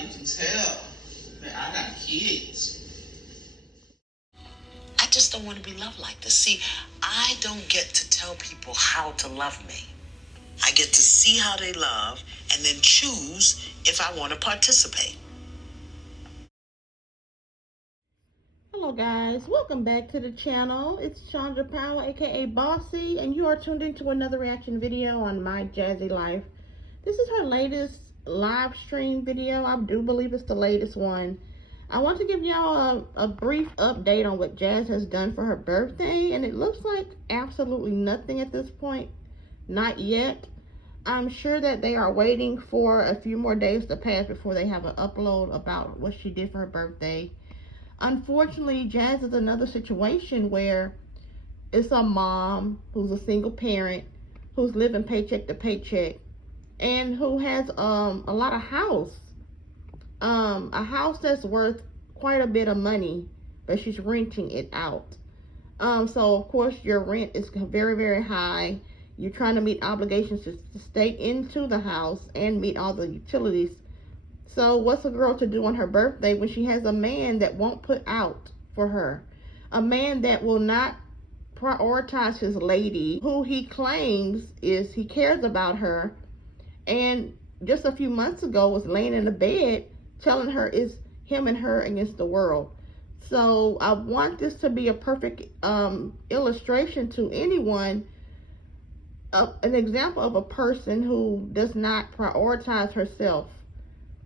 you can tell that I got kids. I just don't want to be loved like this. See, I don't get to tell people how to love me. I get to see how they love and then choose if I want to participate. Hello guys, welcome back to the channel. It's Chandra Powell, aka Bossy, and you are tuned into another reaction video on my Jazzy life. This is her latest live stream video. I do believe it's the latest one. I want to give y'all a brief update on what Jazz has done for her birthday, and it looks like absolutely nothing at this point. Not yet. I'm sure that they are waiting for a few more days to pass before they have an upload about what she did for her birthday. Unfortunately, Jazz is another situation where it's a mom who's a single parent who's living paycheck to paycheck and who has a lot of a house that's worth quite a bit of money, but she's renting it out. So of course your rent is very, very high. You're trying to meet obligations to stay into the house and meet all the utilities. So what's a girl to do on her birthday when she has a man that won't put out for her? A man that will not prioritize his lady, who he claims is he cares about her, and just a few months ago was laying in the bed telling her it's him and her against the world. So I want this to be a perfect illustration to anyone, an example of a person who does not prioritize herself,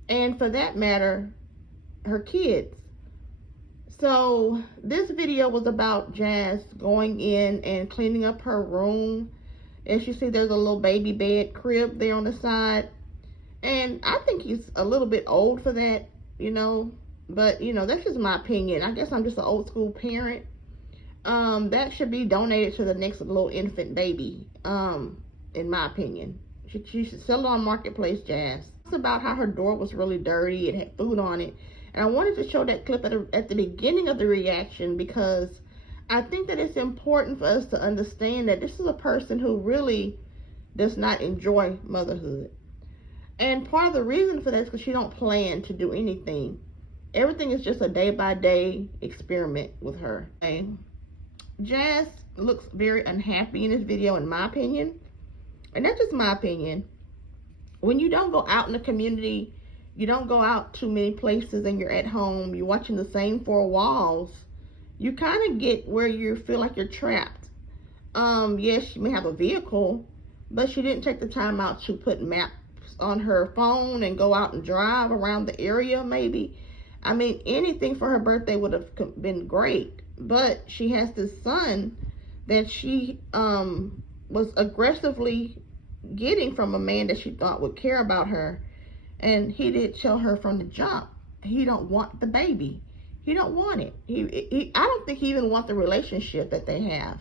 and for that matter, her kids. So this video was about Jazz going in and cleaning up her room. As you see, there's a little baby bed crib there on the side, and I think he's a little bit old for that, but that's just my opinion. I guess I'm just an old school parent. That should be donated to the next little infant baby, in my opinion. She should sell it on Marketplace, Jazz. It's about how her door was really dirty. It had food on it. And I wanted to show that clip at the beginning of the reaction because I think that it's important for us to understand that this is a person who really does not enjoy motherhood. And part of the reason for that is because she don't plan to do anything. Everything is just a day-by-day experiment with her. Okay? Jazz looks very unhappy in this video, in my opinion. And that's just my opinion. When you don't go out in the community, you don't go out too many places, and you're at home, you're watching the same four walls, you kind of get where you feel like you're trapped. Yes, she may have a vehicle, but she didn't take the time out to put maps on her phone and go out and drive around the area maybe. I mean, anything for her birthday would have been great, but she has this son that she was aggressively getting from a man that she thought would care about her, and he did tell her from the jump he don't want the baby. He don't want it. I don't think he even wants the relationship that they have.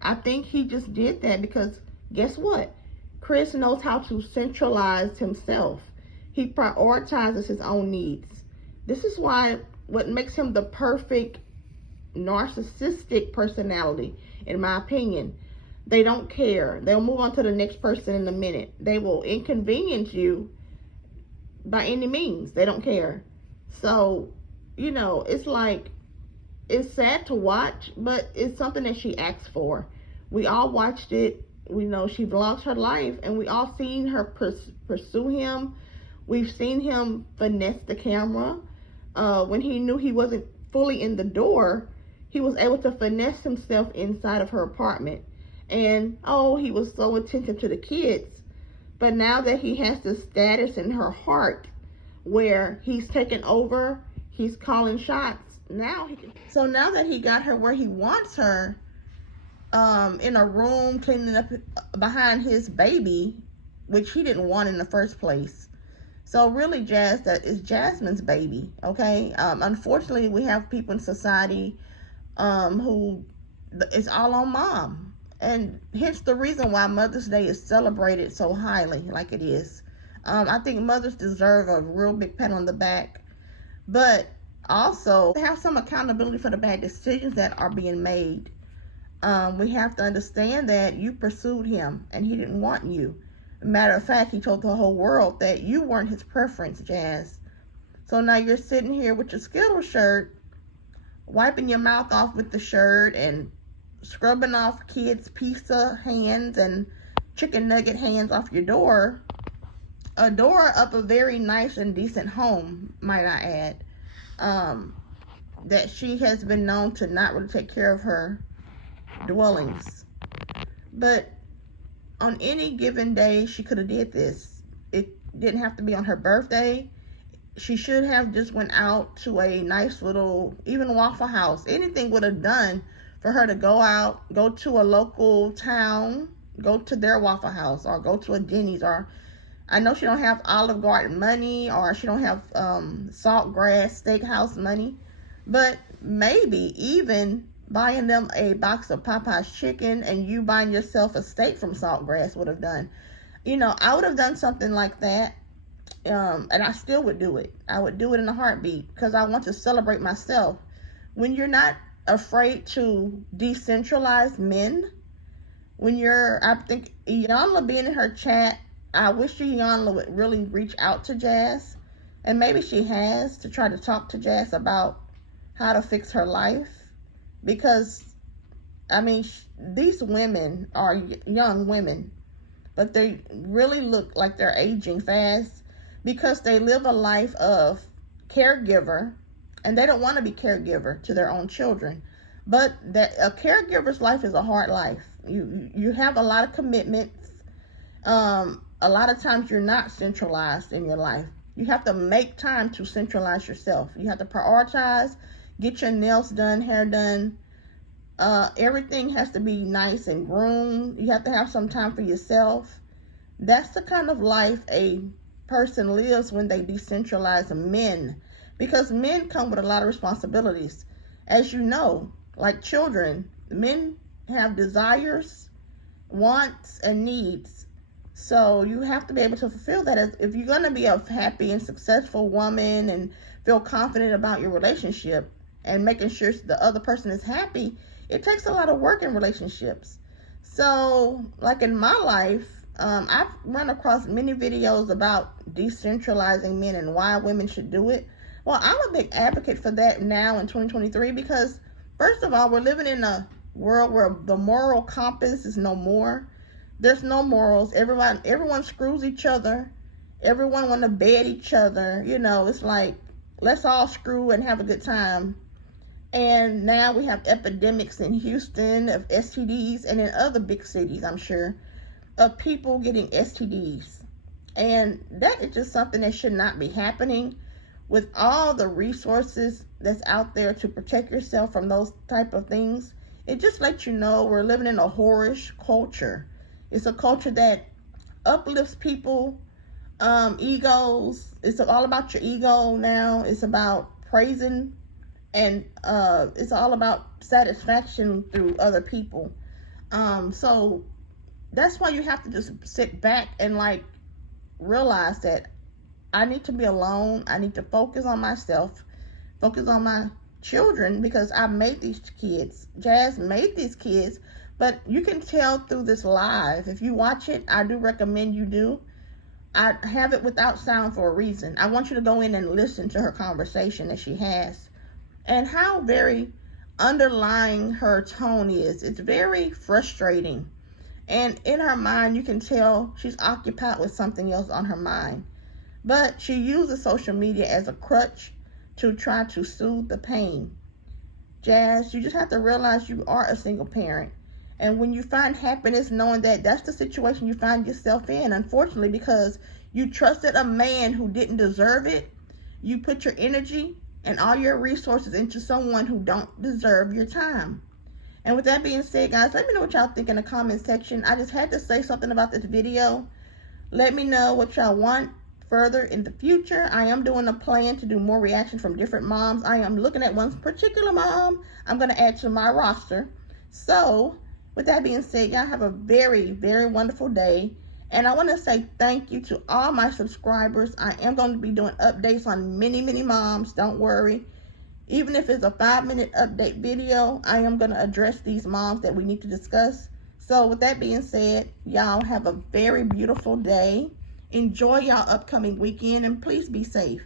I think he just did that because guess what? Chris knows how to centralize himself. He prioritizes his own needs. This is what makes him the perfect narcissistic personality, in my opinion. They don't care. They'll move on to the next person in a minute. They will inconvenience you by any means. They don't care. So, it's like, it's sad to watch, but it's something that she asked for. We all watched it. We know she vlogs her life, and we all seen her pursue him. We've seen him finesse the camera. When he knew he wasn't fully in the door, he was able to finesse himself inside of her apartment. And he was so attentive to the kids. But now that he has this status in her heart where he's taken over, he's calling shots. Now that he got her where he wants her, in a room cleaning up behind his baby, which he didn't want in the first place. So really, Jazz, that is Jasmine's baby, okay? Unfortunately, we have people in society who it's all on mom. And hence the reason why Mother's Day is celebrated so highly like it is. I think mothers deserve a real big pat on the back. But also, have some accountability for the bad decisions that are being made. We have to understand that you pursued him and he didn't want you. Matter of fact, he told the whole world that you weren't his preference, Jazz. So now you're sitting here with your Skittle shirt, wiping your mouth off with the shirt and scrubbing off kids' pizza hands and chicken nugget hands off your door. A door of a very nice and decent home, might I add, that she has been known to not really take care of her dwellings. But on any given day, she could have did this. It didn't have to be on her birthday. She should have just went out to a nice little, even Waffle House. Anything would have done for her to go out, go to a local town, go to their Waffle House, or go to a Denny's. Or I know she don't have Olive Garden money, or she don't have Saltgrass Steakhouse money, but maybe even buying them a box of Popeye's chicken and you buying yourself a steak from Saltgrass would have done. You know, I would have done something like that, and I still would do it. I would do it in a heartbeat because I want to celebrate myself. When you're not afraid to decentralize men, I think Iyanla being in her chat, I wish Iyanla would really reach out to Jazz, and maybe she has, to try to talk to Jazz about how to fix her life. Because, I mean, these women are young women, but they really look like they're aging fast because they live a life of caregiver, and they don't want to be caregiver to their own children. But a caregiver's life is a hard life. You have a lot of commitments. A lot of times you're not centralized in your life. You have to make time to centralize yourself. You have to prioritize. Get your nails done, hair done. Everything has to be nice and groomed. You have to have some time for yourself. That's the kind of life a person lives when they decentralize men. Because men come with a lot of responsibilities. As you know, like children, men have desires, wants, and needs. So you have to be able to fulfill that. If you're going to be a happy and successful woman and feel confident about your relationship, and making sure the other person is happy, it takes a lot of work in relationships. So, like in my life, I've run across many videos about decentralizing men and why women should do it. Well, I'm a big advocate for that now in 2023 because, first of all, we're living in a world where the moral compass is no more. There's no morals. Everyone screws each other. Everyone want to bed each other. You know, it's like, let's all screw and have a good time. And now we have epidemics in Houston of STDs, and in other big cities, I'm sure, of people getting STDs. And that is just something that should not be happening. With all the resources that's out there to protect yourself from those type of things, it just lets you know we're living in a whorish culture. It's a culture that uplifts people, egos. It's all about your ego now. It's about praising, and it's all about satisfaction through other people. So that's why you have to just sit back and like realize that I need to be alone. I need to focus on myself, focus on my children, because I made these kids. Jazz made these kids, but you can tell through this live. If you watch it, I do recommend you do. I have it without sound for a reason. I want you to go in and listen to her conversation that she has, and how very underlying her tone is. It's very frustrating. And in her mind, you can tell she's occupied with something else on her mind. But she uses social media as a crutch to try to soothe the pain. Jazz, you just have to realize you are a single parent. And when you find happiness knowing that that's the situation you find yourself in, unfortunately, because you trusted a man who didn't deserve it, you put your energy and all your resources into someone who don't deserve your time. And with that being said, guys, let me know what y'all think in the comment section. I just had to say something about this video. Let me know what y'all want further in the future. I am doing a plan to do more reactions from different moms. I am looking at one particular mom I'm going to add to my roster. So, with that being said, y'all have a very, very wonderful day. And I want to say thank you to all my subscribers. I am going to be doing updates on many, many moms. Don't worry. Even if it's a 5-minute update video, I am going to address these moms that we need to discuss. So with that being said, y'all have a very beautiful day. Enjoy y'all upcoming weekend, and please be safe.